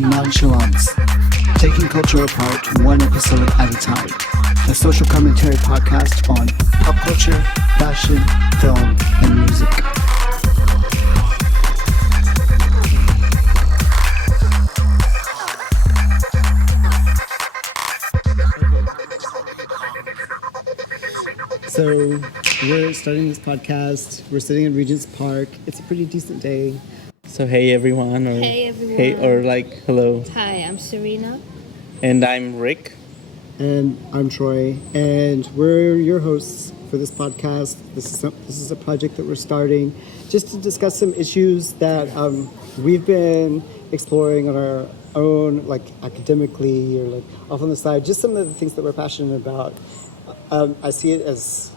Destroyed Nonchalance, taking culture apart one episode at a time. A social commentary podcast on pop culture, fashion, film, and music. So we're starting this podcast. We're sitting in Regents Park. It's a pretty decent day. So hey everyone, or hey, or like hello. Hi, I'm Serena. And I'm Rick. And I'm Troy. And we're your hosts for this podcast. This is a project that we're starting just to discuss some issues that we've been exploring on our own, like academically or like off on the side. Just some of the things that we're passionate about. I see it as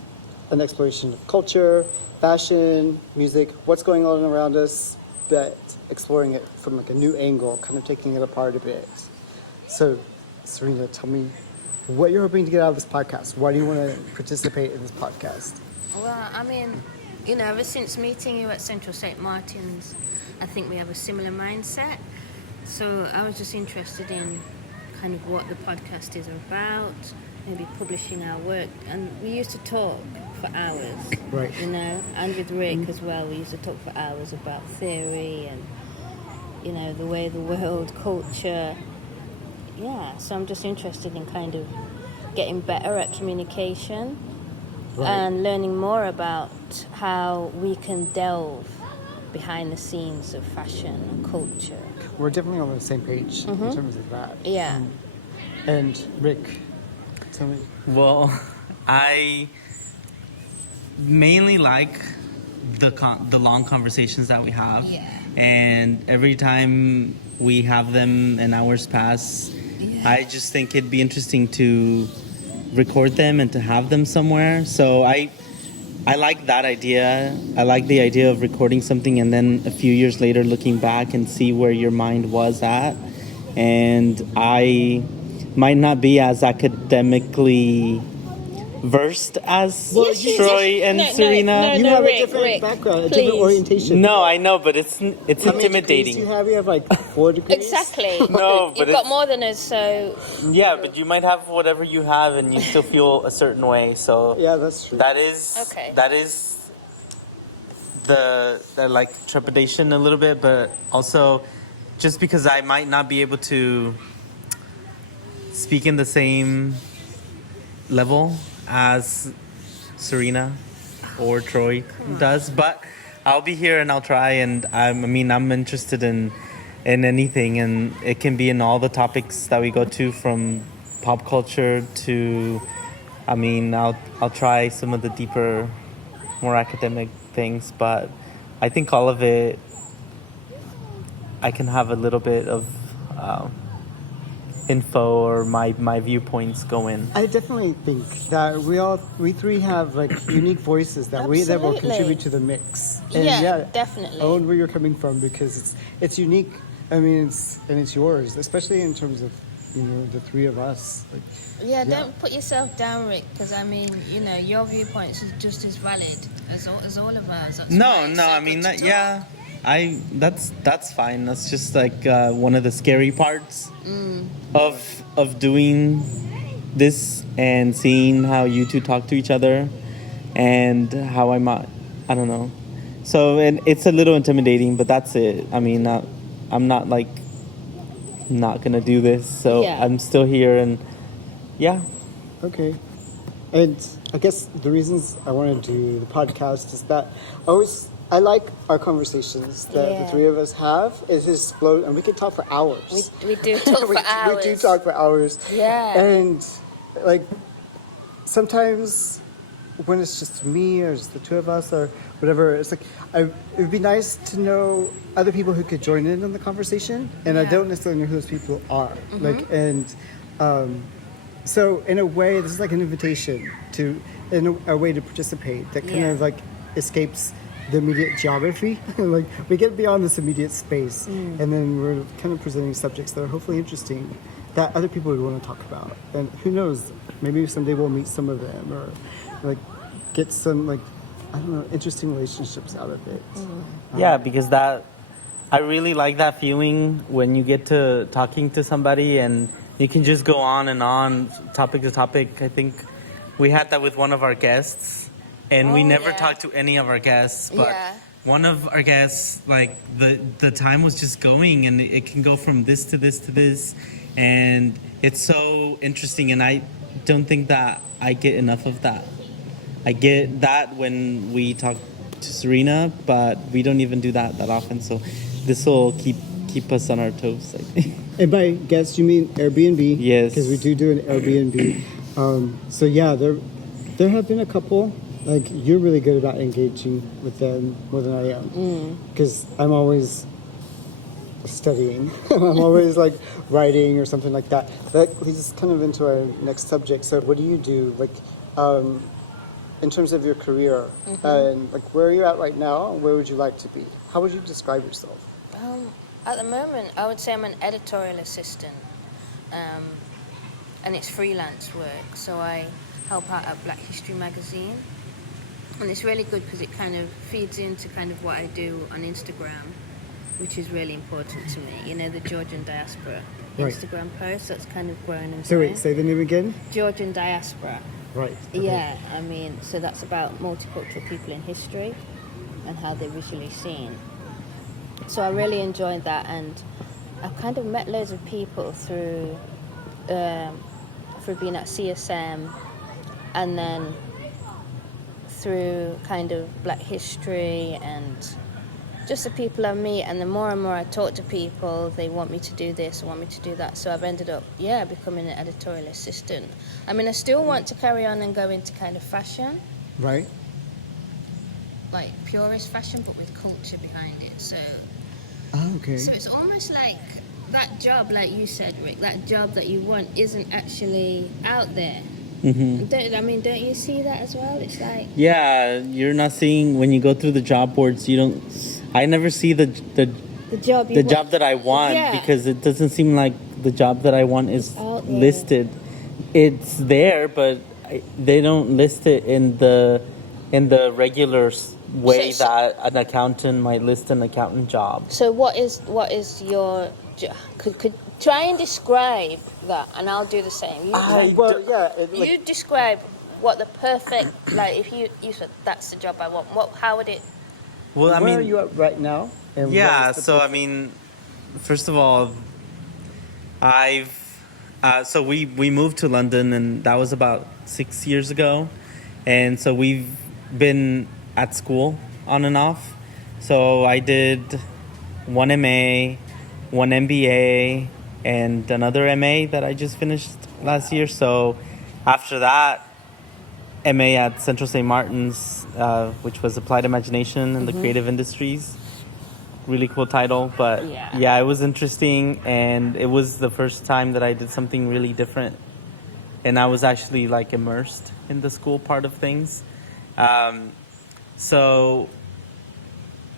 an exploration of culture, fashion, music, what's going on around us, but exploring it from like a new angle, kind of taking it apart a bit. So, Serena, tell me what you're hoping to get out of this podcast. Why do you want to participate in this podcast? Well, I mean, ever since meeting you at Central St. Martin's, I think we have a similar mindset. So I was just interested in kind of what the podcast is about, maybe publishing our work. And we used to talk for hours, right? And with Rick as well, we used to talk for hours about theory and, the way the world, culture. Yeah, so I'm just interested in kind of getting better at communication and learning more about how we can delve behind the scenes of fashion and culture. We're definitely on the same page in terms of that. Yeah. And Rick, tell me. Well, I mainly like the long conversations that we have. Yeah. And every time we have them and hours pass, I just think it'd be interesting to record them and to have them somewhere. So I like that idea. I like the idea of recording something and then a few years later looking back and see where your mind was at. And I might not be as academically versed as Troy and Serena. You have Rick, a different Rick, background, a please. different orientation. No, I know, but it's How many degrees intimidating. do you have? You have like 4 degrees? Exactly. No, but You've got more than us, so... Yeah, but you might have whatever you have and you still feel a certain way. So Yeah, that's true. that is the like trepidation a little bit, but also just because I might not be able to speak in the same level as Serena or Troy does, but I'll be here and I'll try. And I'm interested in anything, and it can be in all the topics that we go to, from pop culture to, I'll try some of the deeper, more academic things, but I think all of it, I can have a little bit of info or my viewpoints go in. I definitely think that we three have like unique voices that will contribute to the mix. And yeah, definitely. Own where you're coming from, because it's unique. I mean, it's yours, especially in terms of the three of us. Don't put yourself down, Rick, because your viewpoints is just as valid as all of ours. That's fine. That's just like one of the scary parts of doing this and seeing how you two talk to each other and how I don't know. So, and it's a little intimidating, but that's it. I'm not like not gonna do this, so I'm still here, and okay. And I guess the reasons I want to do the podcast is that I like our conversations that the three of us have. It just flows, and we could talk for hours. We do talk for hours. We do talk for hours. Yeah. And like sometimes when it's just me or just the two of us or whatever, it's like it would be nice to know other people who could join in on the conversation, and I don't necessarily know who those people are. So in a way, this is like an invitation a way to participate that kind of like escapes the immediate geography. Like we get beyond this immediate space, and then we're kind of presenting subjects that are hopefully interesting that other people would want to talk about. And who knows, maybe someday we'll meet some of them or like get some like, I don't know, interesting relationships out of it. Yeah, because that I really like that feeling when you get to talking to somebody and you can just go on and on, topic to topic. I think we had that with one of our guests, and we never talked to any of our guests, but one of our guests, like the time was just going, and it can go from this to this to this, and it's so interesting. And I don't think that I get enough of that. I get that when we talk to Serena, but we don't even do that often. So this will keep us on our toes, I think. And by guests, you mean Airbnb? Yes. Because we do an Airbnb. So yeah, there have been a couple. Like, you're really good about engaging with them more than I am. Because I'm always studying. I'm always like writing or something like that. That leads us kind of into our next subject. So what do you do? Like, in terms of your career, and like where are you at right now, and where would you like to be? How would you describe yourself? At the moment, I would say I'm an editorial assistant, and it's freelance work. So I help out at Black History magazine, and it's really good because it kind of feeds into kind of what I do on Instagram, which is really important to me. You know, the Georgian diaspora Instagram post that's kind of grown and So grown. wait, say the name again. Georgian diaspora. Right. Okay. Yeah, I mean, so that's about multicultural people in history and how they're visually seen. So I really enjoyed that, and I've kind of met loads of people through being at CSM, and then through kind of Black history and just the people I meet. And the more and more I talk to people, they want me to do this, want me to do that. So I've ended up, becoming an editorial assistant. I mean, I still want to carry on and go into kind of fashion. Right. Like purist fashion, but with culture behind it. So, Okay. so it's almost like that job, like you said, Rick, that job that you want isn't actually out there. Don't you see that as well? It's like... Yeah, you're not seeing, when you go through the job boards, I never see the job job that I want, because it doesn't seem like the job that I want is listed. It's there, but they don't list it in the regular way that an accountant might list an accountant job. So what is your... Could try and describe that, and I'll do the same. You describe what the perfect, like, if you said that's the job I want. How would it? Well, Where are you at right now? And So I mean, first of all, so we moved to London, and that was about 6 years ago, and so we've been at school on and off. So I did one MA, one MBA, and another MA that I just finished last year. So after that, MA at Central St. Martin's, which was Applied Imagination in the Creative Industries. Really cool title, but yeah, it was interesting, and it was the first time that I did something really different, and I was actually like immersed in the school part of things. So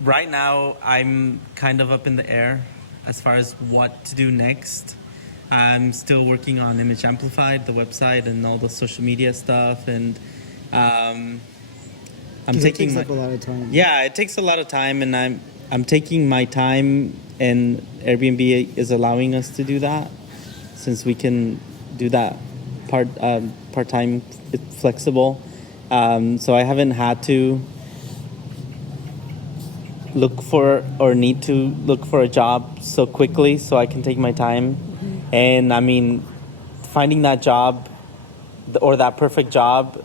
right now I'm kind of up in the air as far as what to do next. I'm still working on Image Amplified, the website, and all the social media stuff, and I'm taking. It takes up a lot of time. Yeah, it takes a lot of time, and I'm taking my time, and Airbnb is allowing us to do that, since we can do that part time. It's flexible, so I haven't had to look for or need to look for a job so quickly, so I can take my time. And I mean, finding that job or that perfect job,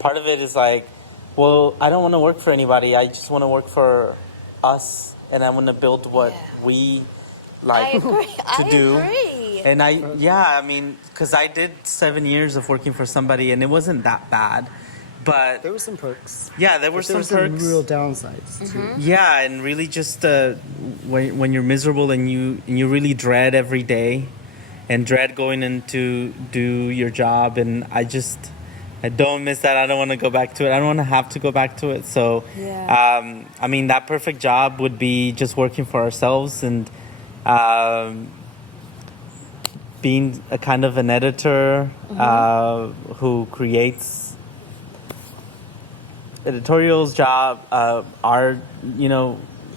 part of it is like, well, I don't want to work for anybody. I just want to work for us, and I want to build what we like to do. Agree. And I mean, because I did 7 years of working for somebody, and it wasn't that bad. But there were some perks. Yeah, there were some perks. Some real downsides too. Yeah, and really just when you're miserable and you really dread every day, and dread going in to do your job, and I don't miss that. I don't want to go back to it. I don't want to have to go back to it. So, I mean, that perfect job would be just working for ourselves and being a kind of an editor who creates editorials job, are,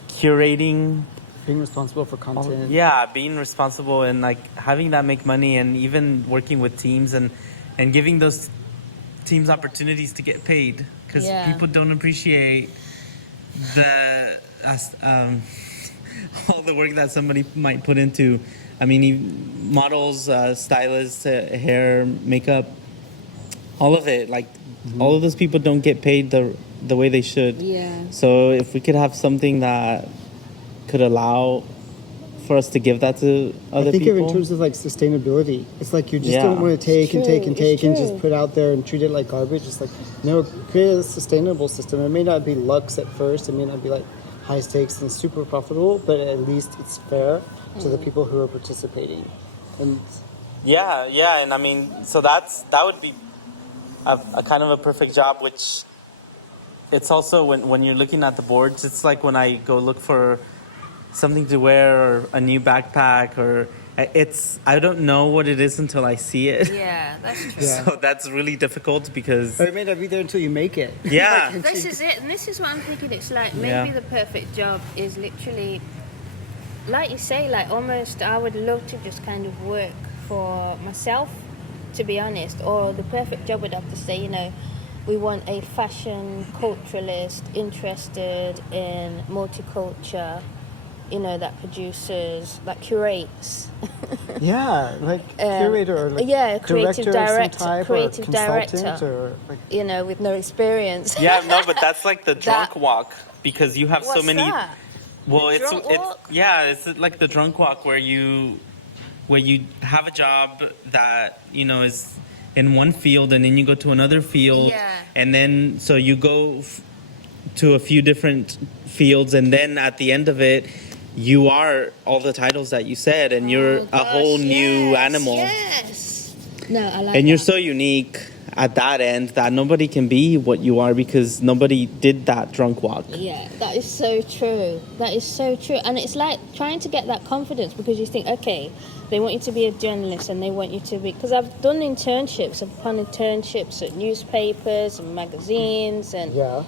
curating being responsible for content. Yeah, being responsible and like having that make money, and even working with teams and giving those teams opportunities to get paid, because Yeah. people don't appreciate the all the work that somebody might put into. I mean, models, stylists, hair, makeup, all of it. Like all of those people don't get paid the way they should. Yeah. So if we could have something that could allow for us to give that to other I think people. in terms of like sustainability, it's like you just Yeah. don't want to take and True, take and it's take and true. just put out there and treat it like garbage. It's like, no, create a sustainable system. It may not be luxe at first. It may not be like high stakes and super profitable, but at least it's fair to the people who are participating. And Yeah, and I mean, so that would be a kind of a perfect job, which it's also when you're looking at the boards, it's like when I go look for something to wear or a new backpack, or I don't know what it is until I see it. Yeah, that's true. Yeah. So that's really difficult because or it may not be there until you make it. yeah. This is it, and this is what I'm thinking. It's like maybe Yeah. the perfect job is literally, like you say, like almost I would love to just kind of work for myself, to be honest. Or the perfect job would have to say, you know, we want a fashion culturalist interested in multiculture, you know, that produces, that curates. Yeah, like curator or like yeah, creative director of director, some type creative or consultant director. or like You know, with no experience. Yeah, no, but that's like the drunk That- walk, because you have so What's many. that? Well, The it's drunk it's walk? yeah, it's like the drunk walk where you have a job that is in one field, and then you go to another field, Yeah. and then so you go to a few different fields, and then at the end of it, you are all the titles that you said, and you're Oh, a whole gosh, new yes, animal, Yes. No, I like and you're that. so unique at that end that nobody can be what you are because nobody did that drunk walk. Yeah, that is so true. That is so true. And it's like trying to get that confidence, because you think, okay, they want you to be a journalist and they want you to be... Because I've done internships upon internships at newspapers and magazines, and yeah.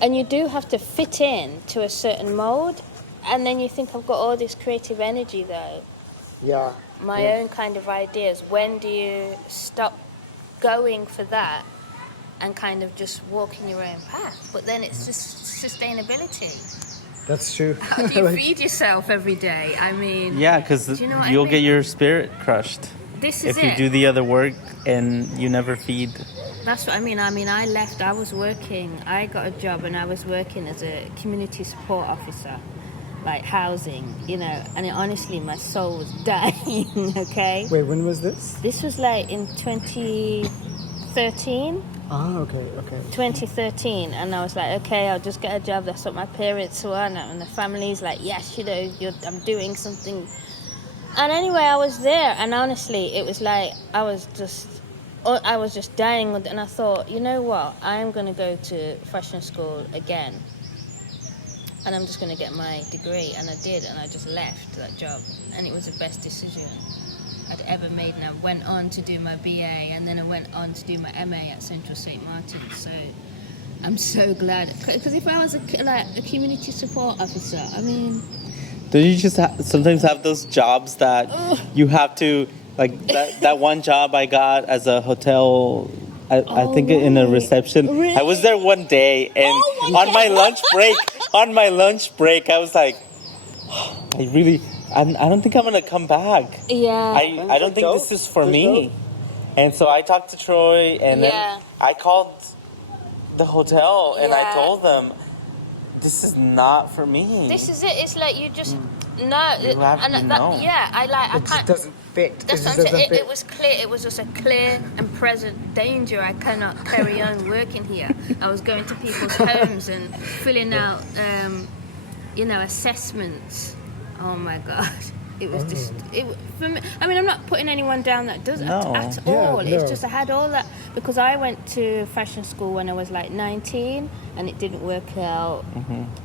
and you do have to fit in to a certain mold. And then you think, I've got all this creative energy, though, Yeah. my own kind of ideas. When do you stop going for that and kind of just walking your own path? But then it's just sustainability. That's true. How do you feed yourself every day? I mean, Yeah, because Do you know what I you'll mean? get your spirit crushed this is if you it. do the other work and you never feed. That's what I mean. I left. I was working. I got a job and I was working as a community support officer, like housing, and honestly, my soul was dying, okay? Wait, when was this? This was like in 2013. Ah, okay. 2013, and I was like, okay, I'll just get a job. That's what my parents want, and the family's like, yes, I'm doing something. And anyway, I was there, and honestly, it was like I was just dying, and I thought, you know what, I'm going to go to fashion school again, and I'm just going to get my degree. And I did, and I just left that job, and it was the best decision I'd ever made. And I went on to do my BA, and then I went on to do my MA at Central St. Martin's. So I'm so glad, because if I was a community support officer, I mean, Don't you just sometimes have those jobs that you have to, like that one job I got as a hotel, I think in a reception. Really? I was there one day, and Oh my on my God. lunch break, I was like, I don't think I'm gonna come back. yeah. I don't think this is for me. And so I talked to Troy, and Yeah. then I called the hotel, and I Yeah. told them, this is not for me. This is it. It's like you just know. You have to know. Yeah, I It just can't. doesn't fit. That's It what just I'm saying. doesn't fit. It was clear. It was just a clear and present danger. I cannot carry on working here. I was going to people's homes and filling out, assessments. Oh my God. It was just for me. I mean, I'm not putting anyone down that does No. at Yeah, all. no. It's just I had all that because I went to fashion school when I was like 19 and it didn't work out.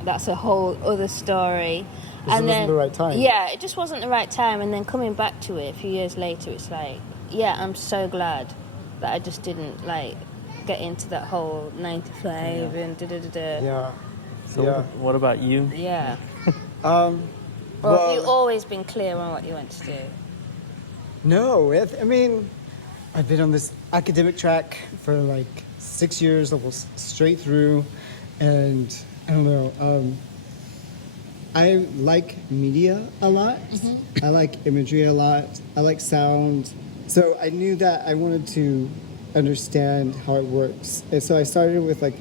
That's a whole other story. Because it wasn't the right time. Yeah, it just wasn't the right time. And then coming back to it a few years later, it's like, yeah, I'm so glad that I just didn't get into that whole 9 to 5 and da da da da. Yeah. So Yeah. what about you? Yeah. Or have you always been clear on what you want to do? No, I mean, I've been on this academic track for like 6 years, almost straight through, and I don't know. I like media a lot. I like imagery a lot. I like sound. So I knew that I wanted to understand how it works, and so I started with like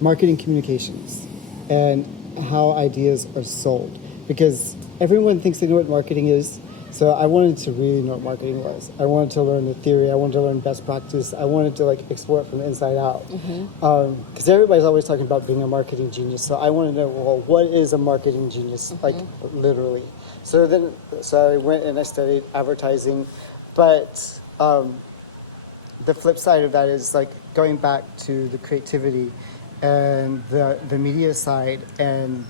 marketing communications and how ideas are sold, because everyone thinks they know what marketing is. So I wanted to really know what marketing was. I wanted to learn the theory. I wanted to learn best practice. I wanted to like explore it from the inside out. Because everybody's always talking about being a marketing genius. So I wanted to know, well, what is a marketing genius? Like literally. So I went and I studied advertising. But the flip side of that is like going back to the creativity and the media side and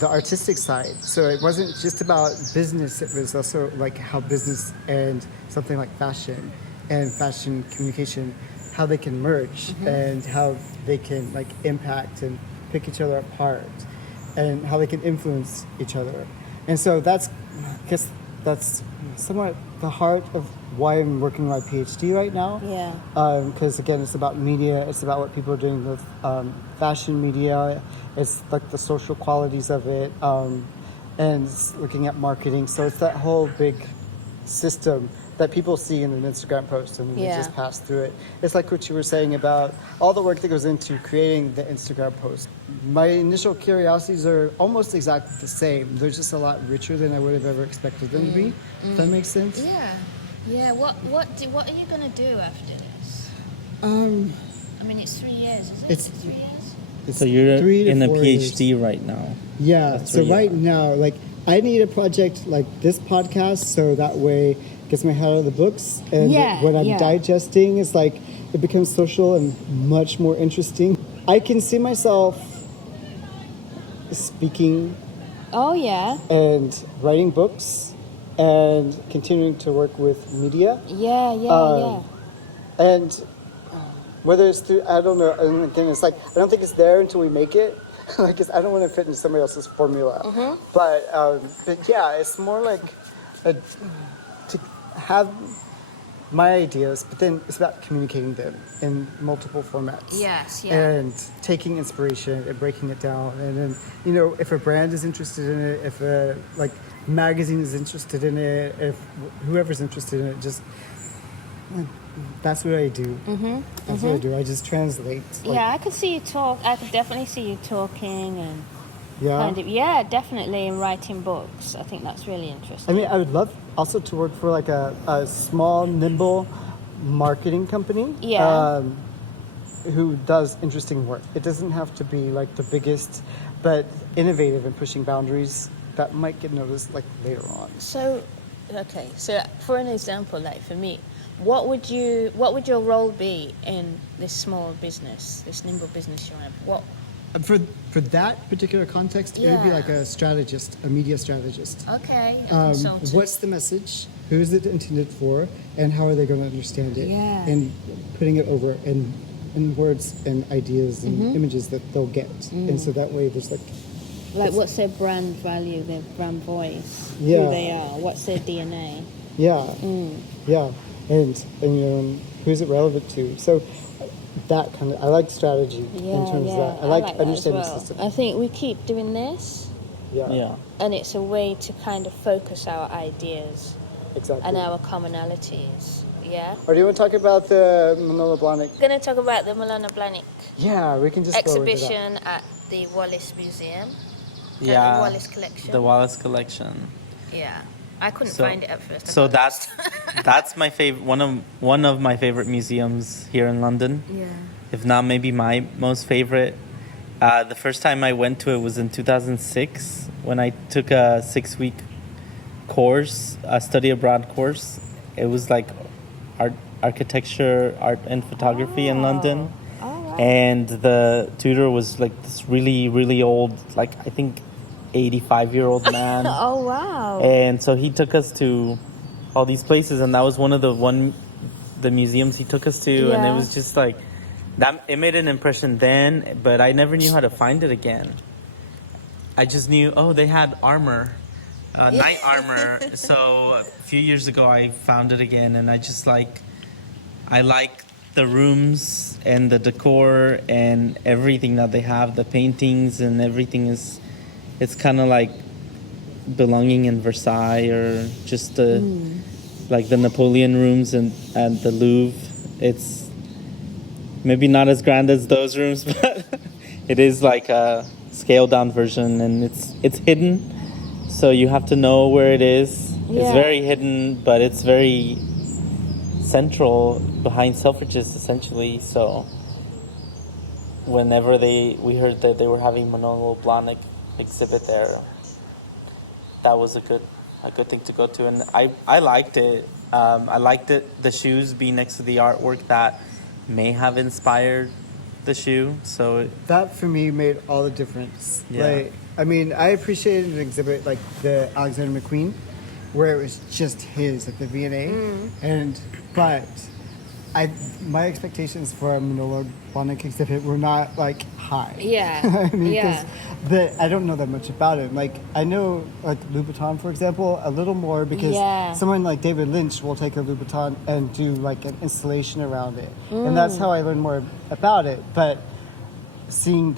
the artistic side. So it wasn't just about business, it was also like how business and something like fashion and fashion communication, how they can merge and how they can like impact and pick each other apart and how they can influence each other. And so I guess that's somewhat the heart of why I'm working on my PhD right now. Yeah. Because again, it's about media. It's about what people are doing with fashion media. It's like the social qualities of it, and it's looking at marketing. So it's that whole big system that people see in an Instagram post and they just pass through it. It's like what you were saying about all the work that goes into creating the Instagram post. My initial curiosities are almost exactly the same. They're just a lot richer than I would have ever expected them to be. If that makes sense? Yeah. Yeah. What are you gonna do after this? I mean, it's 3 years, is it? It's 3 years. It's So you're 3 to in a 4 PhD years. right now. Yeah. That's So where you right are. now, like, I need a project like this podcast, so that way it gets my head out of the books, and when I'm digesting, it's like it becomes social and much more interesting. I can see myself speaking Oh yeah. and writing books and continuing to work with media. Yeah. And whether it's through, I don't know, and again, it's like, I don't think it's there until we make it. Like, I don't want to fit into somebody else's formula. But yeah, it's more like to have my ideas, but then it's about communicating them in multiple formats. Yes, yeah. And taking inspiration and breaking it down. And then, you know, if a brand is interested in it, if a like magazine is interested in it, if whoever's interested in it, just that's what I do. That's what I do. I just translate. Like, Yeah, I could see you talk. I could definitely see you talking and yeah. kind of, yeah, definitely, and writing books. I think that's really interesting. I mean, I would love also to work for like a small, nimble marketing company. Yeah. Who does interesting work. It doesn't have to be like the biggest, but innovative and pushing boundaries that might get noticed like later on. So, okay. So, for an example, like for me, what would your role be in this small business, this nimble business you have? What? For that particular context, it would be Yeah. like a strategist, a media strategist. Okay, a consultant. What's the message? Who is it intended for? And how are they going to understand it? Yeah. And putting it over in words and ideas and images that they'll get. And so that way there's Like, what's their brand value, their brand voice, Yeah. who they are, what's their DNA? yeah, yeah. And who's it relevant to? So that kind of, I like strategy in terms of that. I like that understanding as well. systems. I think we keep doing this, Yeah. and it's a way to kind of focus our ideas Exactly. and our commonalities. Yeah. Or do you want to talk about the Manolo Blahnik? We're going to talk about the Manolo Blahnik Yeah, we can just go into that. exhibition at the Wallace Museum. Yeah, the Wallace collection. The Wallace collection. Yeah. I couldn't So- find it at first. I So got that's my favorite, one of my favorite museums here in London. Yeah. If not maybe my most favorite. The first time I went to it was in 2006 when I took a 6-week course, a study abroad course. It was like architecture, art and photography in London. All right. And the tutor was like this really, really old, like I think 85-year-old man. Oh, wow. And so he took us to all these places, and that was one of the museums he took us to, and it Yeah. was just like that. It made an impression then, but I never knew how to find it again. I just knew, oh, they had armor, knight armor. So a few years ago, I found it again, and I like the rooms and the decor and everything that they have, the paintings and everything it's kind of like belonging in Versailles or just like the Napoleon rooms and the Louvre. It's maybe not as grand as those rooms, but it is like a scaled down version, and it's hidden, so you have to know where it is. Yeah. It's very hidden, but it's very central behind Selfridges essentially. So whenever we heard that they were having Manolo Blahnik exhibit there, that was a good thing to go to, and I liked it. I liked it, the shoes being next to the artwork that may have inspired the shoe. So That for me made all the difference. Yeah. Like, I mean, I appreciated an exhibit like the Alexander McQueen, where it was just his, like the V&A, but my expectations for a Manolo Blahnik exhibit were not like high. Yeah. I mean, Yeah. I don't know that much about him. Like, I know like Louboutin, for example, a little more because Yeah. someone like David Lynch will take a Louboutin and do like an installation around it, and that's how I learned more about it. But seeing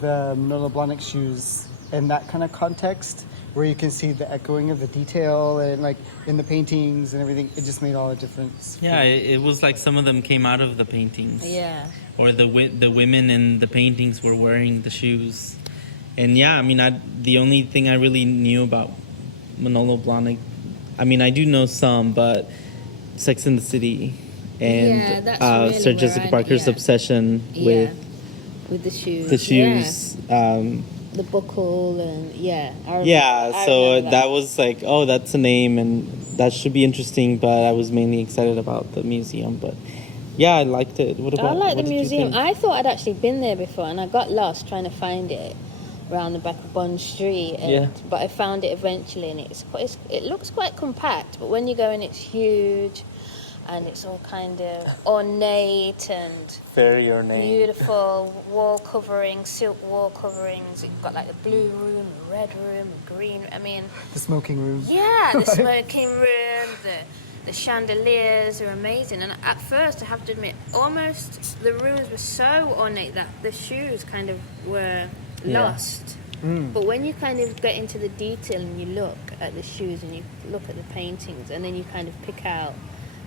the Manolo Blahnik shoes in that kind of context, where you can see the echoing of the detail and like in the paintings and everything, it just made all the difference. yeah, it was like some of them came out of the paintings. Yeah. Or the women in the paintings were wearing the shoes. And yeah, I mean, the only thing I really knew about Manolo Blahnik, I mean, I do know some, but Sex and the City and Yeah, that's really Sarah where Jessica I- Parker's yeah. obsession Yeah. With the shoes. the shoes. The buckle and I Yeah, so remember that was like, oh, that's a name, and that should be interesting. But I was mainly excited about the museum. But yeah, I liked it. What about? I like the what did you museum. think? I thought I'd actually been there before, and I got lost trying to find it around the back of Bond Street. And, Yeah. But I found it eventually, and it looks quite compact. But when you go in, it's huge, and it's all kind of ornate and Very ornate. beautiful wall coverings, silk wall coverings. You've got like the blue room, the red room, the green. I mean, The smoking room. yeah, the smoking room, the chandeliers are amazing. And at first, I have to admit, almost the rooms were so ornate that the shoes kind of were Yeah. lost. But when you kind of get into the detail and you look at the shoes and you look at the paintings and then you kind of pick out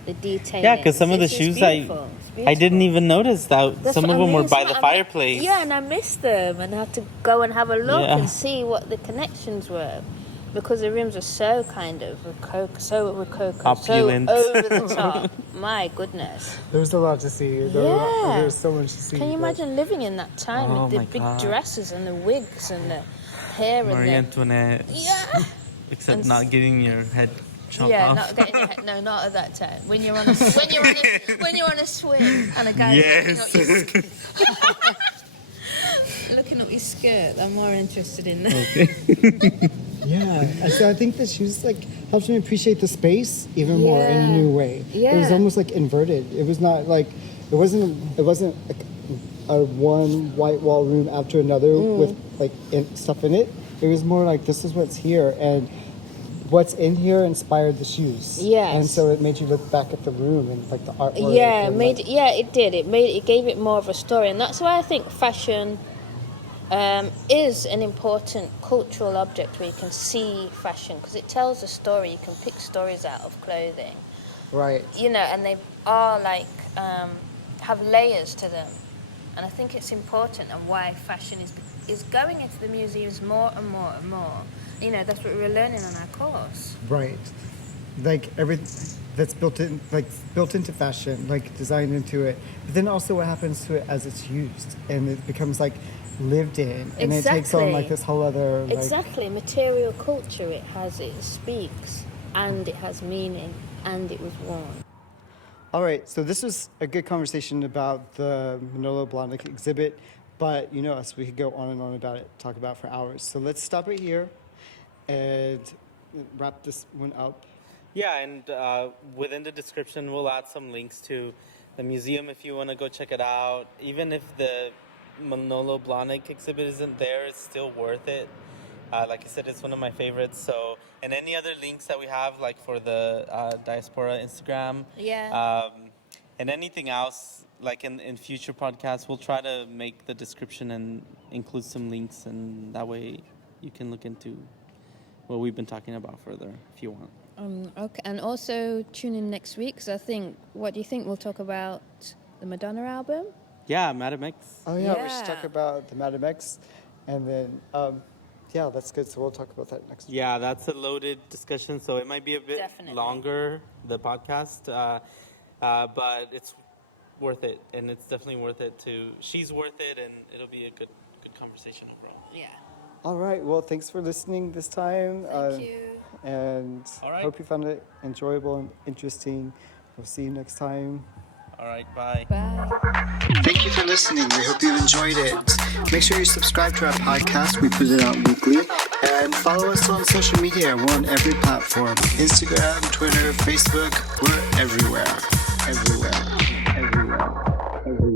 the detail. Yeah, because some of the It's shoes beautiful. It's I didn't beautiful. even notice that That's some what of I them were mean. by Some- the I- fireplace. Yeah, and I missed them and had to go and have a look Yeah. and see what the connections were. Because the rooms are so kind of rococo, Opulent. so over the top. My goodness. There's a lot to see. Yeah. There's so much to see. Can you but- imagine living in that time Oh with the my big God. dresses and the wigs and the hair Marie and Antoinette. yeah. Except And not getting your head chopped Yeah, off. not getting your head, no, not at that time. When you're on a swing and a guy's Yes. looking up your skirt, I'm more interested in that. Yeah, and so I think the shoes like helps me appreciate the space even more in a Yeah. new way. It was Yeah. almost like inverted. It was not like it wasn't like a one white wall room after another with like stuff in it. It was more like this is what's here, and what's in here inspired the shoes. Yes. and so it made you look back at the room and like the artwork. Yeah, and, made like, it did. It gave it more of a story, and that's why I think fashion is an important cultural object where you can see fashion because it tells a story. You can pick stories out of clothing, right. you know, and they are like have layers to them, and I think it's important and why fashion is going into the museums more and more and more. You know, that's what we're learning on our course. Right. Like everything that's built into fashion, like designed into it. But then also what happens to it as it's used and it becomes like lived in and it takes on like Exactly. this whole other like, Exactly, material culture. It speaks, and it has meaning, and it was worn. All right, so this was a good conversation about the Manolo Blahnik exhibit, but you know us, we could go on and on about it, talk about it for hours. So let's stop it here and wrap this one up. Yeah, and within the description, we'll add some links to the museum if you want to go check it out. Even if the Manolo Blahnik exhibit isn't there, it's still worth it. Like I said, it's one of my favorites. So, and any other links that we have, like for the Diaspora Instagram, and anything else, like in future podcasts, we'll try to make the description and include some links, and that way you can look into what we've been talking about further if you want. Okay, and also tune in next week, because I think, what do you think? We'll talk about the Madonna album? Yeah, Madam X. Oh yeah, we should Yeah. talk about the Madam X, and then yeah, that's good. So we'll talk about that next week. Yeah, that's a loaded discussion, so it might be a bit Definitely. longer, the podcast, but it's worth it, and it's definitely worth it too. She's worth it, and it'll be a good conversation overall. Yeah. All right. Well, thanks for listening this time. Thank you. And All right. hope you found it enjoyable and interesting. We'll see you next time. All right, bye. Bye. Thank you for listening. We hope you enjoyed it. Make sure you subscribe to our podcast. We put it out weekly. And follow us on social media. We're on every platform. Instagram, Twitter, Facebook. We're everywhere. Everywhere. Everywhere. Everywhere.